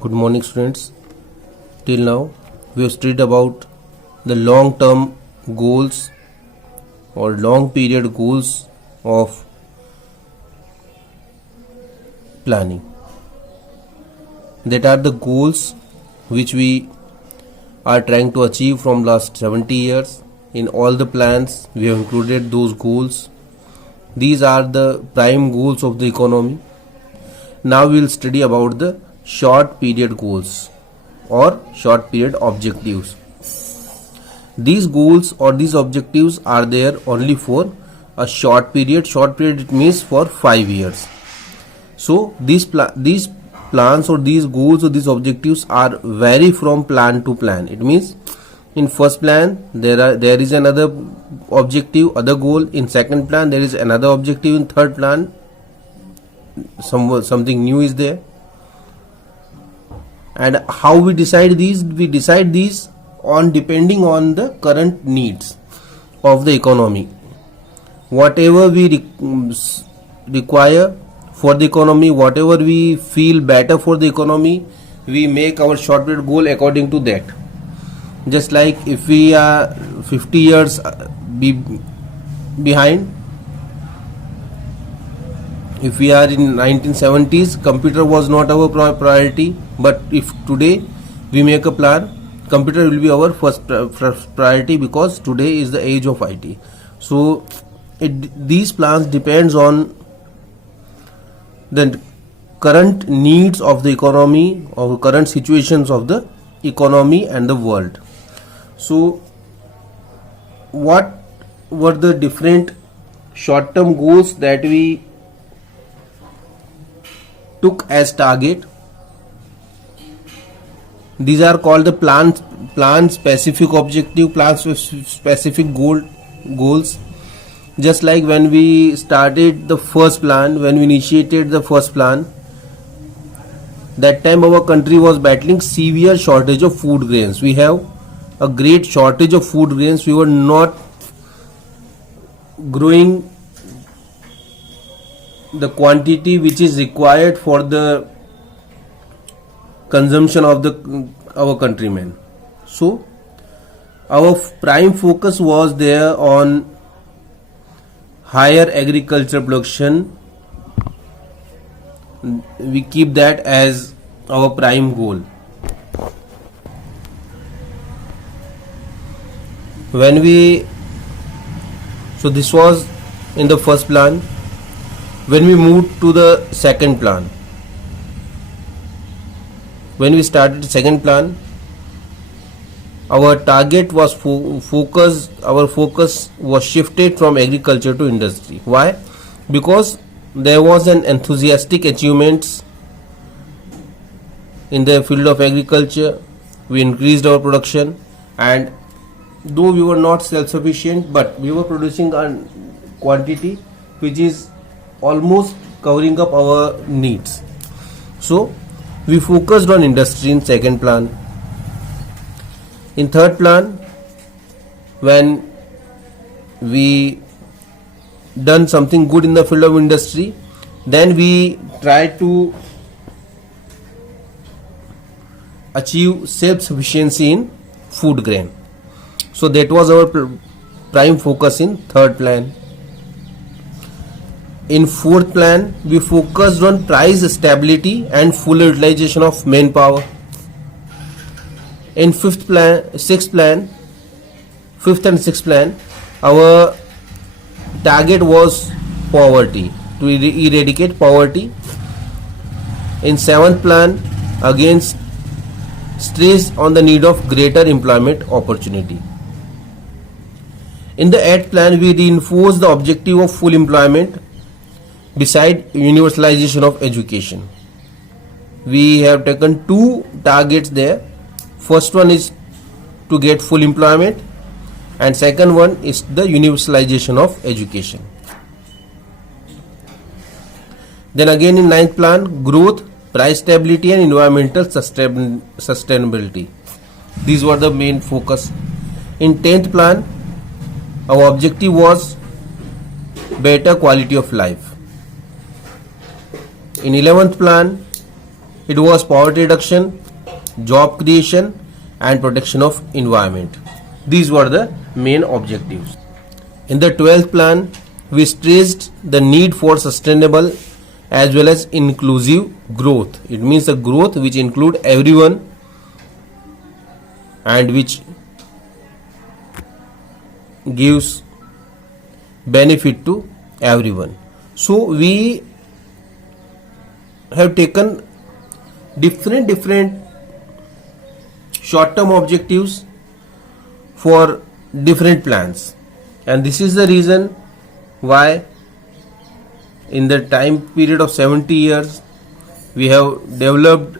Good morning, students. Till now, we have studied about the long-term goals or long-period goals of planning. That are the goals which we are trying to achieve from last 70 years. In all the plans, we have included those goals. These are the prime goals of the economy. Now we will study about the short period goals or short period objectives. These goals or these objectives are there only for a short period. Short period, it means for 5 years. So these plans or these goals or these objectives are vary from plan to plan. It means in first plan there is another objective, other goal. In second plan there is another objective. In third plan something new is there. And how we decide these? We decide these on depending on the current needs of the economy. Whatever we require for the economy, whatever we feel better for the economy, we make our short period goal according to that. Just like if we are 50 years behind, if we are in 1970s, computer was not our priority, but if today we make a plan, computer will be our first priority, because today is the age of IT. So these plans depends on the current needs of the economy, or current situations of the economy and the world. So what were the different short-term goals that we took as target? These are called the plan specific objective, plan specific goals. Just like when we started the first plan, when we initiated the first plan, that time our country was battling severe shortage of food grains. We have a great shortage of food grains. We were not growing the quantity which is required for the consumption of our countrymen. So our prime focus was there on higher agriculture production. We keep that as our prime goal. So this was in the first plan. When we moved to the second plan, when we started the second plan, our target was our focus was shifted from agriculture to industry. Why? Because there was an enthusiastic achievements in the field of agriculture. We increased our production, and though we were not self-sufficient, but we were producing a quantity which is almost covering up our needs. So we focused on industry in second plan. In third plan, when we done something good in the field of industry, then we try to achieve self-sufficiency in food grain. So that was our prime focus in third plan. In fourth plan, we focused on price stability and full utilization of manpower. In fifth and sixth plan, our target was poverty, to eradicate poverty. In seventh plan, again stress on the need of greater employment opportunity. In the eighth plan, we reinforced the objective of full employment beside universalization of education. We have taken two targets there. First one is to get full employment, and second one is the universalization of education. Then again in ninth plan, growth, price stability and environmental sustainability. These were the main focus. In 10th plan, our objective was better quality of life. In 11th plan, It was poverty reduction, job creation, and protection of environment. These were the main objectives. In the 12th plan, we stressed the need for sustainable as well as inclusive growth. It means the growth which include everyone and which gives benefit to everyone. So we have taken different short term objectives for different plans, and this is the reason why in the time period of 70 years we have developed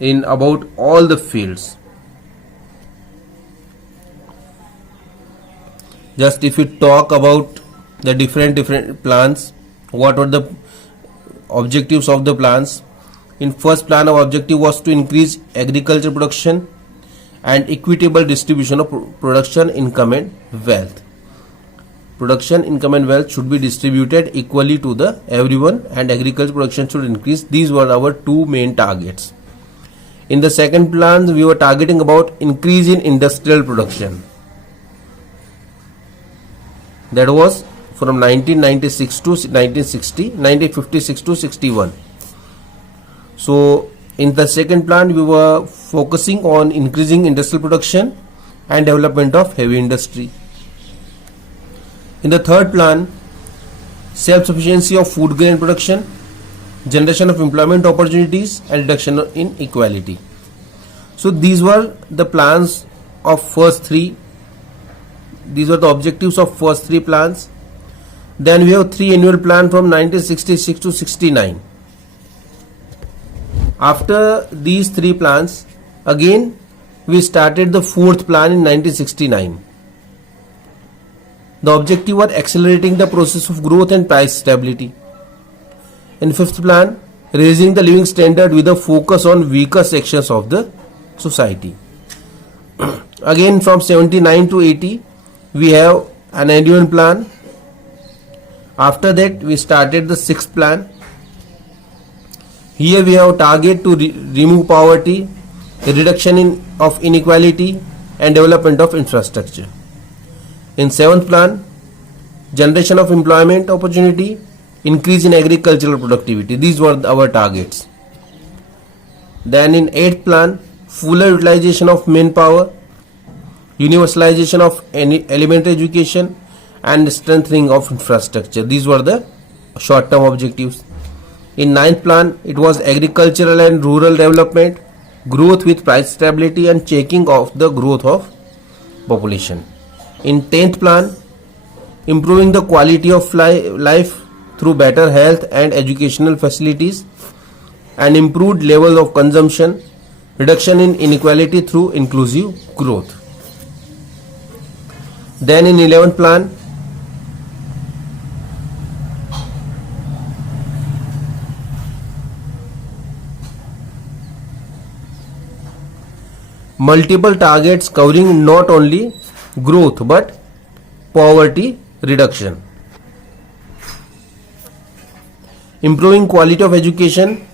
in about all the fields. Just if we talk about the different plans, what were the objectives of the plans? In first plan, our objective was to increase agriculture production and equitable distribution of production income and wealth. Production income and wealth should be distributed equally to the everyone, and agriculture production should increase. These were our two main targets. In the second plan, we were targeting about increase in industrial production. That was from 1996 to 1956 to 61. So in the second plan, we were focusing on increasing industrial production and development of heavy industry. In the third plan, self-sufficiency of food grain production, generation of employment opportunities, and reduction in inequality. So these were the plans of first three. These were the objectives of first three plans. Then we have three annual plan from 1966 to 69. After these three plans, again we started the fourth plan in 1969. The objective was accelerating the process of growth and price stability. In fifth plan, raising the living standard with a focus on weaker sections of the society. Again from 79 to 80, we have an annual plan. After that, we started the sixth plan. Here we have target to remove poverty, reduction of inequality, and development of infrastructure. In seventh plan, generation of employment opportunity, increase in agricultural productivity. These were our targets. Then in eighth plan, fuller utilization of manpower, universalization of elementary education, and strengthening of infrastructure. These were the short-term objectives. In ninth plan, it was agricultural and rural development, growth with price stability, and checking of the growth of population. In 10th plan, improving the quality of life through better health and educational facilities, and improved level of consumption, reduction in inequality through inclusive growth. Then in 11th plan, multiple targets covering not only growth but poverty reduction, improving quality of education,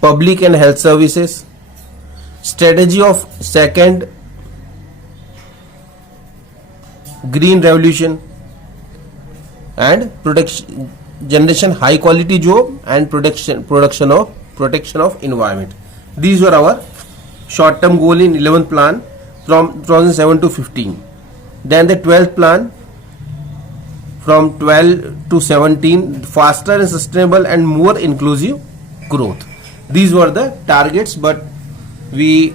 public and health services, strategy of second green revolution, and generation high quality job, and protection of environment. These were our short term goal in 11th plan from 2007 to 15. Then the 12th plan from 12 to 17, faster and sustainable and more inclusive growth. These were the targets, but we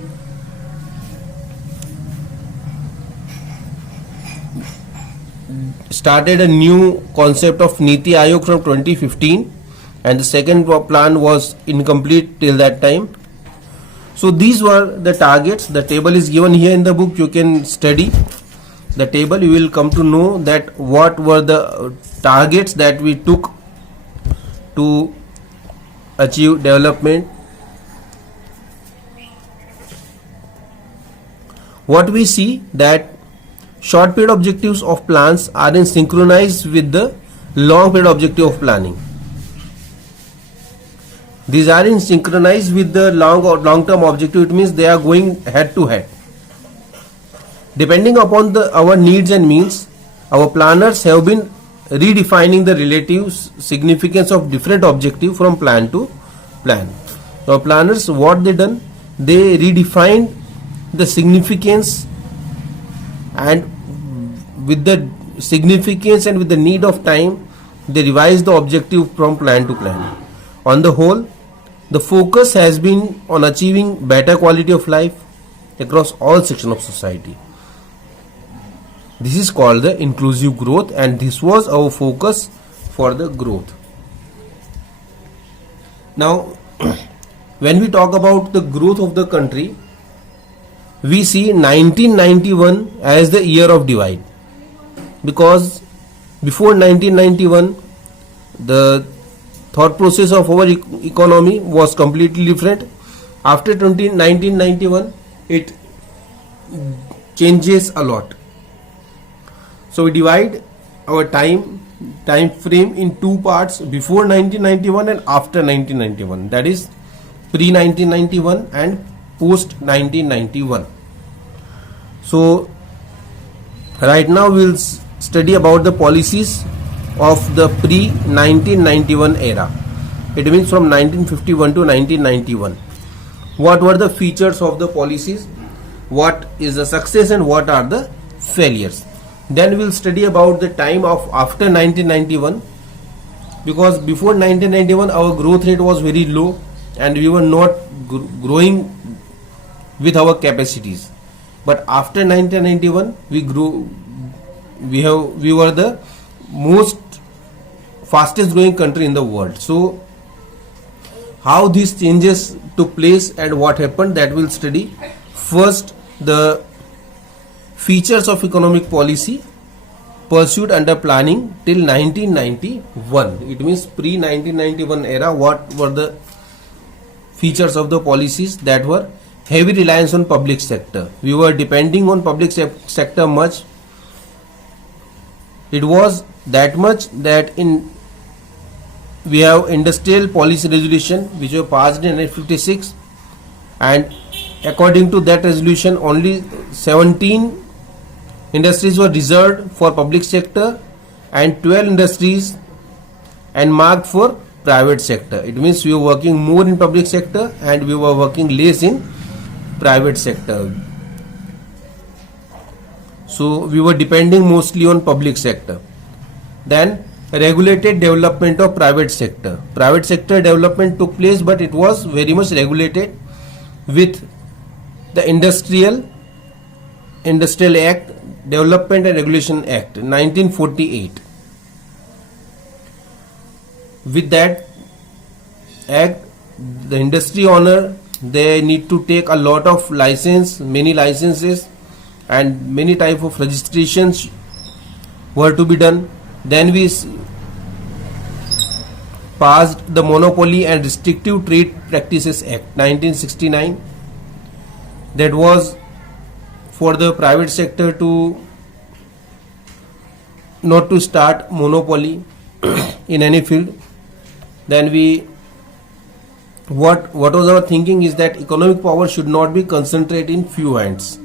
started a new concept of Niti Aayog from 2015, and the second plan was incomplete till that time. So these were the targets. The table is given here in the book. You can study the table. You will come to know that what were the targets that we took to achieve development. What we see that short period objectives of plans are in synchronized with the long period objective of planning. These are in synchronized with the long term objective. It means they are going head to head. Depending upon our needs and means, our planners have been redefining the relative significance of different objective from plan to plan. Now planners, what they done, they redefined the significance, and with the significance and with the need of time, they revised the objective from plan to plan. On the whole, the focus has been on achieving better quality of life across all sections of society. This is called the inclusive growth, and this was our focus for the growth. Now, when we talk about the growth of the country, we see 1991 as the year of divide, because before 1991 the thought process of our economy was completely different. After 1991 it changes a lot. So we divide our time frame in two parts: before 1991 and after 1991, that is pre 1991 and post 1991. So right now we'll study about the policies of the pre 1991 era. It means from 1951 to 1991. What were the features of the policies, what is the success, and what are the failures. Then we'll study about the time of after 1991, because before 1991 our growth rate was very low and we were not growing with our capacities. But after 1991 we grew. We were the most fastest growing country in the world. So how these changes took place and what happened, that we'll study. First, the features of economic policy pursued under planning till 1991. It means pre 1991 era. What were the features of the policies? That were heavy reliance on public sector. We were depending on public sector much. It was that much that we have industrial policy resolution which were passed in 1956, and according to that resolution only 17 industries were reserved for public sector and 12 industries and marked for private sector. It means we were working more in public sector and we were working less in private sector. So we were depending mostly on public sector. Then regulated development of private sector. Private sector development took place, but it was very much regulated with the Industrial Act, Development and Regulation Act 1948. With that act, the industry owner, they need to take a lot of many licenses, and many type of registrations were to be done. Then we passed the Monopoly and Restrictive Trade Practices Act 1969. That was for the private sector to not to start monopoly in any field. Then what was our thinking is that economic power should not be concentrated in few hands.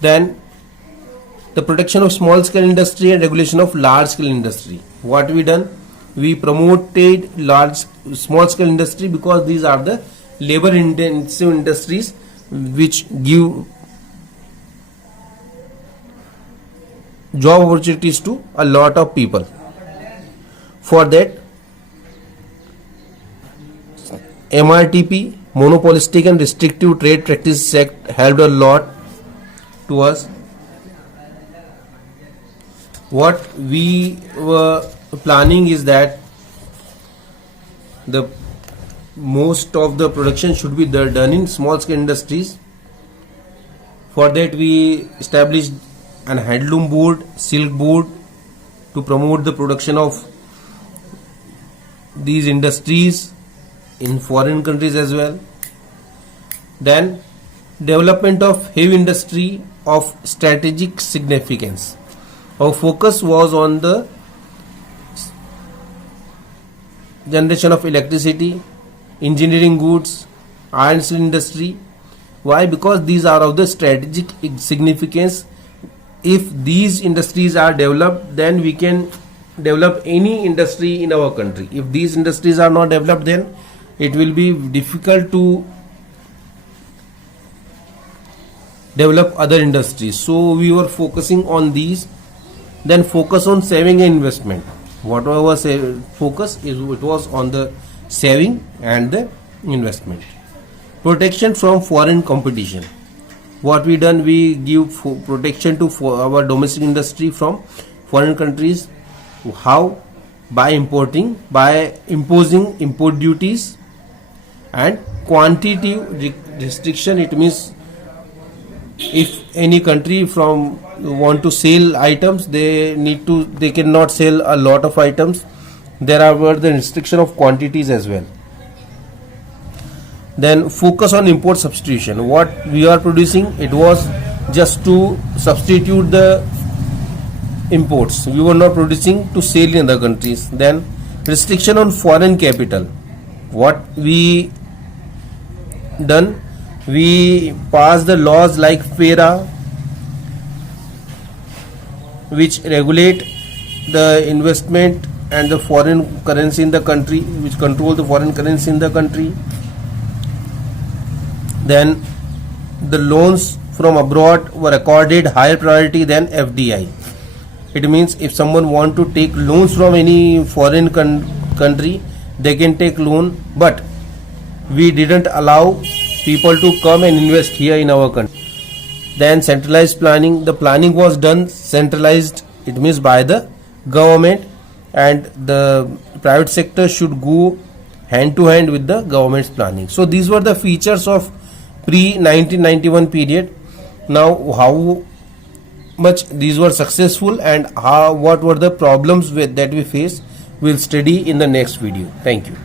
Then the protection of small scale industry and regulation of large scale industry. What we done? We promoted small scale industry because these are the labor intensive industries which give job opportunities to a lot of people. For that, MRTP, Monopolistic and Restrictive Trade Practices Act, helped a lot to us. What we were planning is that the most of the production should be done in small scale industries. For that we established an handloom board, silk board, to promote the production of these industries in foreign countries as well. Then development of heavy industry of strategic significance. Our focus was on the generation of electricity, engineering goods, iron and steel industry. Why? Because these are of the strategic significance. If these industries are developed, then we can develop any industry in our country. If these industries are not developed, then it will be difficult to develop other industries. So we were focusing on these. Then focus on saving and investment. Whatever was focus is, it was on the saving and the investment. Protection from foreign competition. What we done, we give protection to our domestic industry from foreign countries. How? By imposing import duties and quantity restriction. It means if any country from want to sell items, they cannot sell a lot of items. There are the restriction of quantities as well. Then focus on import substitution. What we are producing, it was just to substitute the imports. We were not producing to sell in other countries. Then restriction on foreign capital. What we done, we passed the laws like FERA, which regulate the investment and the foreign currency in the country, which control the foreign currency in the country. Then the loans from abroad were accorded higher priority than FDI. It means if someone want to take loans from any foreign country, they can take loan, but we didn't allow people to come and invest here in our country. Then centralized planning. The planning was done centralized. It means by the government, and the private sector should go hand to hand with the government's planning. So these were the features of pre-1991 period. Now how much these were successful and what were the problems that we faced, we'll study in the next video. Thank you.